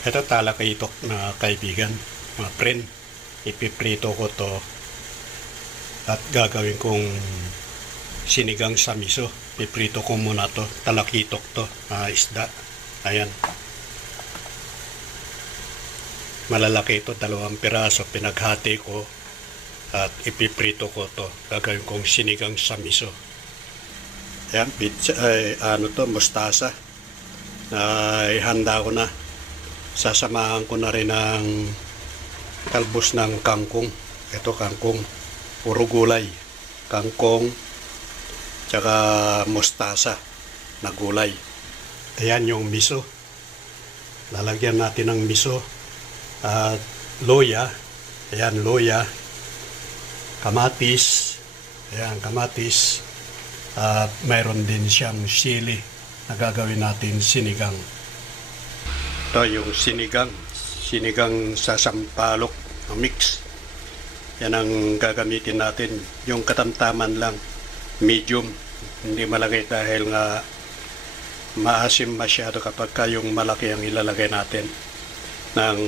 Ito talakaitok na kaibigan, mga friend. Ipiprito ko to at gagawin kong sinigang sa miso. Piprito ko muna to, talakitok to, isda. Ayan. Malalaki ito, 2 piraso. Pinaghati ko at ipiprito ko to. Gagawin kong sinigang sa miso. Ayan, pizza, mustasa. Ihanda ko na. Sasamahan ko na rin ng talbos ng kangkong. Ito kangkong, puro gulay. Kangkong, tsaka mustasa na gulay. Ayan yung miso. Lalagyan natin ng miso. At loya. Ayan, loya. Kamatis. Ayan, kamatis. At mayroon din siyang sili na gagawin natin sinigang. Ito yung sinigang sa sampalok na mix. Yan ang gagamitin natin. Yung katamtaman lang, medium. Hindi malaki dahil nga maasim masyado kapag yung malaki ang ilalagay natin ng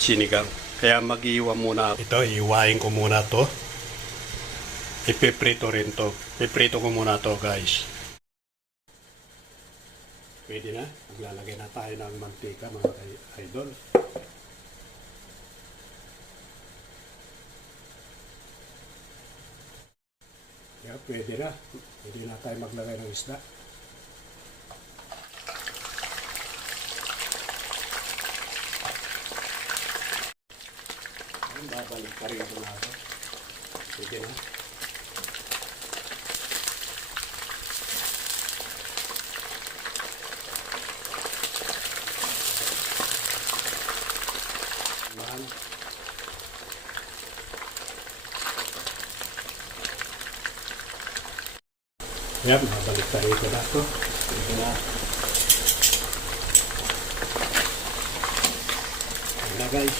sinigang. Kaya mag-iiwa muna. Ito, iiwain ko muna to. Ipiprito rin to. Piprito ko muna to, guys. Pwede na. Maglalagay na tayo ng mantika, mga idol. Kaya pwede na. Pwede na tayo maglagay ng isda. Ayan, babalik pa rin ito natin. Pwede na. Yan, mabalik tayo ito na ito. Ito na. Yan na, guys.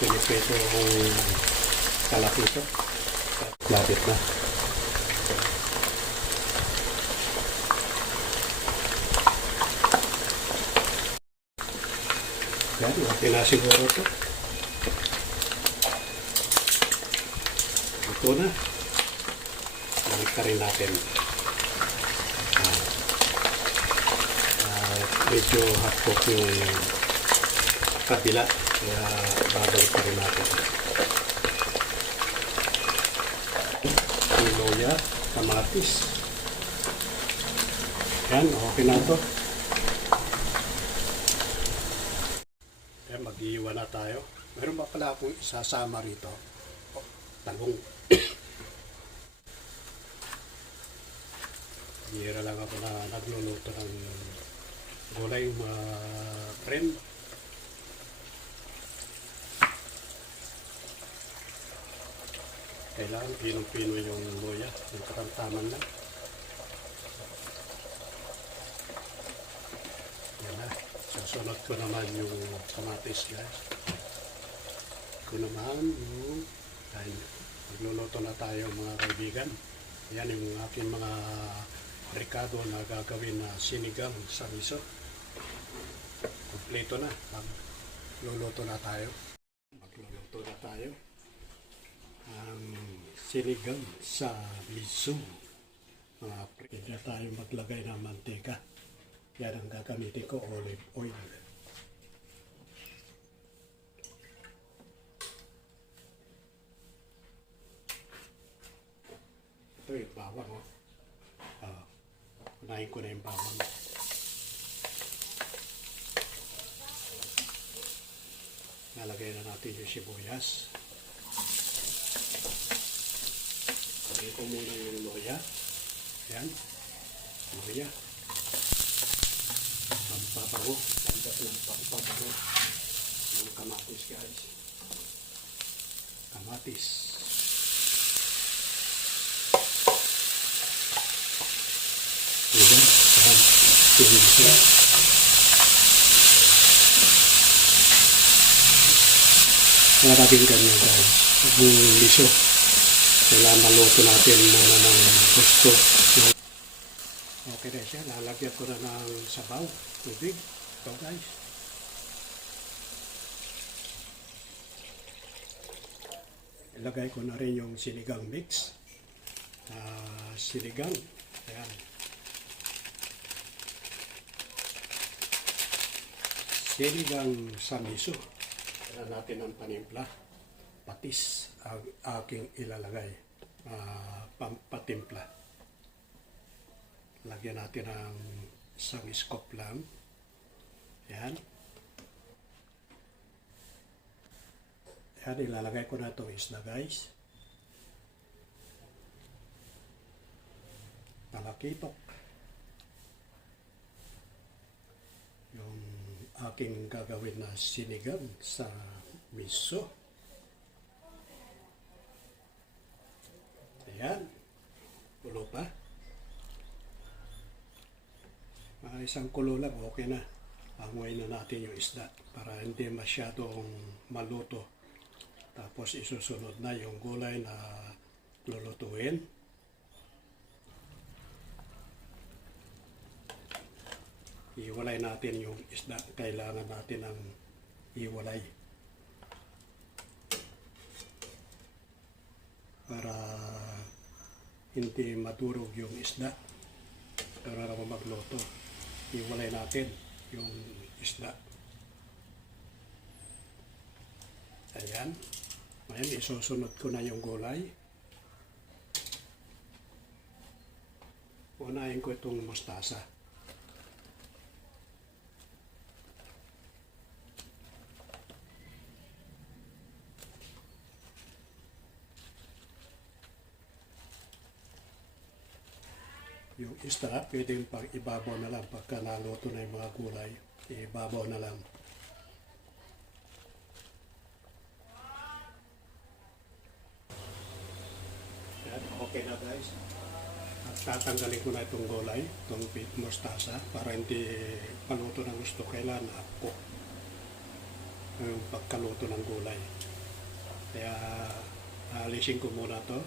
Pinipeto ang kalapito. Lapit na. Yan, okay na siguro ito. Ito na. Balik ka rin natin. Medyo hot cook yung kabila. Kaya babalik ka rin natin. Loya, kamatis. Yan, okay na ito. Yan, mag-iiwa na tayo. Meron ba pala akong isasama rito? Talong. Hira lang ako na nagluluto ng gulay, mga friend. Kailangan pinong-pino yung loya, yung katamtaman na. Yan na. Sasunod ko naman yung kamatis, guys. Ko naman yung magluluto na tayo, mga kaibigan. Yan yung aking mga rekado na gagawin na sinigang sa miso. Kompleto na. Magluluto na tayo. Magluluto na tayo. Ang sinigang sa miso. Pwede na tayo maglagay ng mantika. Yan ang gagamitin ko, olive oil. Ito yung bawang. Unahin ko na yung bawang. Nalagay na natin yung sibuyas. Lagay ko muna yung loya. Ayan. Loya. Pampabago. Landas ng pampabago. Yung kamatis, guys. Kamatis. Diba? Ayan. Pinisa. Maraming ganyan, guys. Yung miso. Kailangan maluto natin muna ng gusto. At Okay na siya. Lalagyan ko na ng sabaw, tubig. Ito guys. Ilagay ko na rin yung sinigang mix. Sinigang. Ayan. Sinigang sa miso. Kailan natin ang panimpla. Patis ang aking ilalagay. Patimpla. Lagyan natin ng isang scoop lang. Ayan. Ayan, ilalagay ko na itong isda guys. Talakitok. Yung aking gagawin na sinigang sa miso. Ayan. Kulo pa. Isang kulo lang, okay na. Panguay na natin yung isda para hindi masyadong maluto. Tapos isusunod na yung gulay na lulutuin. Iwalay natin yung isda. Kailangan natin ng iwalay. Para hindi madurog yung isda. Para naman magluto. Iwalay natin yung isda. Ayan. Ayan, isusunod ko na yung gulay. Unahin ko itong mustasa. Yung isda, pwedeng pang ibabaw na lang pagka naluto na yung mga gulay. Ibabaw na lang. Yan, okay na guys. At tatanggalin ko na itong gulay, itong mustasa, para hindi maluto ng gusto. Kailangan ako yung pagkaluto ng gulay. Kaya alisin ko muna to.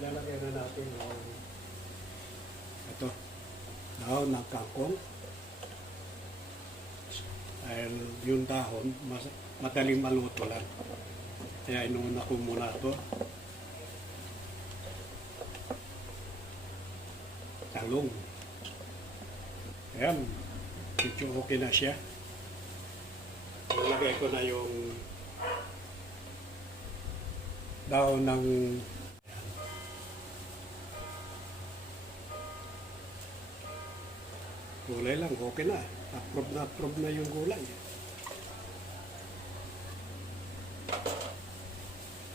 Lalagyan na natin yung ito, dahon ng kangkong. Dahil yung dahon, madaling maluto lang. Kaya inuuna ko muna ito. Talong. Ayan, medyo okay na siya. Lalagay ko na yung dahon ng gulay lang, okay na. Approve na yung gulay.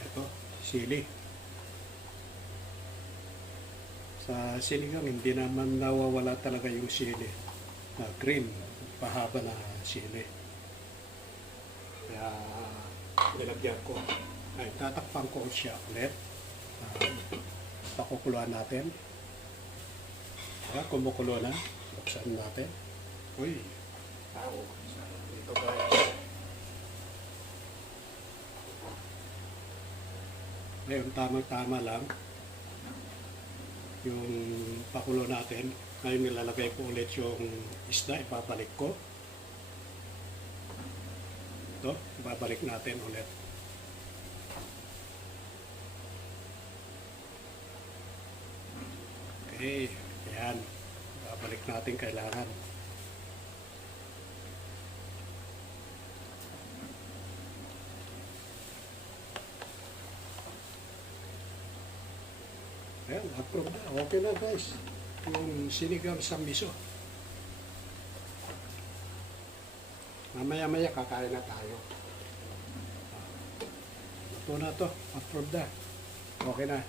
Ito, sili. Sa sinigang, hindi naman nawawala talaga yung sili. Na green, pahaba na sili. Kaya, nilagyan ko. Ay, tatakpan ko siya ulit. Pakukuluan natin. Kumukulo na. Buksan natin. Uy. Ito guys. Ngayon, tamang-tama lang yung pakulo natin. Ngayon, nilalagay ko ulit yung isda. Ibabalik ko. Ito, ibabalik natin ulit. Okay. Ayan. Balik natin kailangan. Ayan, approve na. Okay na guys. Yung sinigang sa miso. Mamaya-maya kakain na tayo. Ito na to. Approve na. Okay na.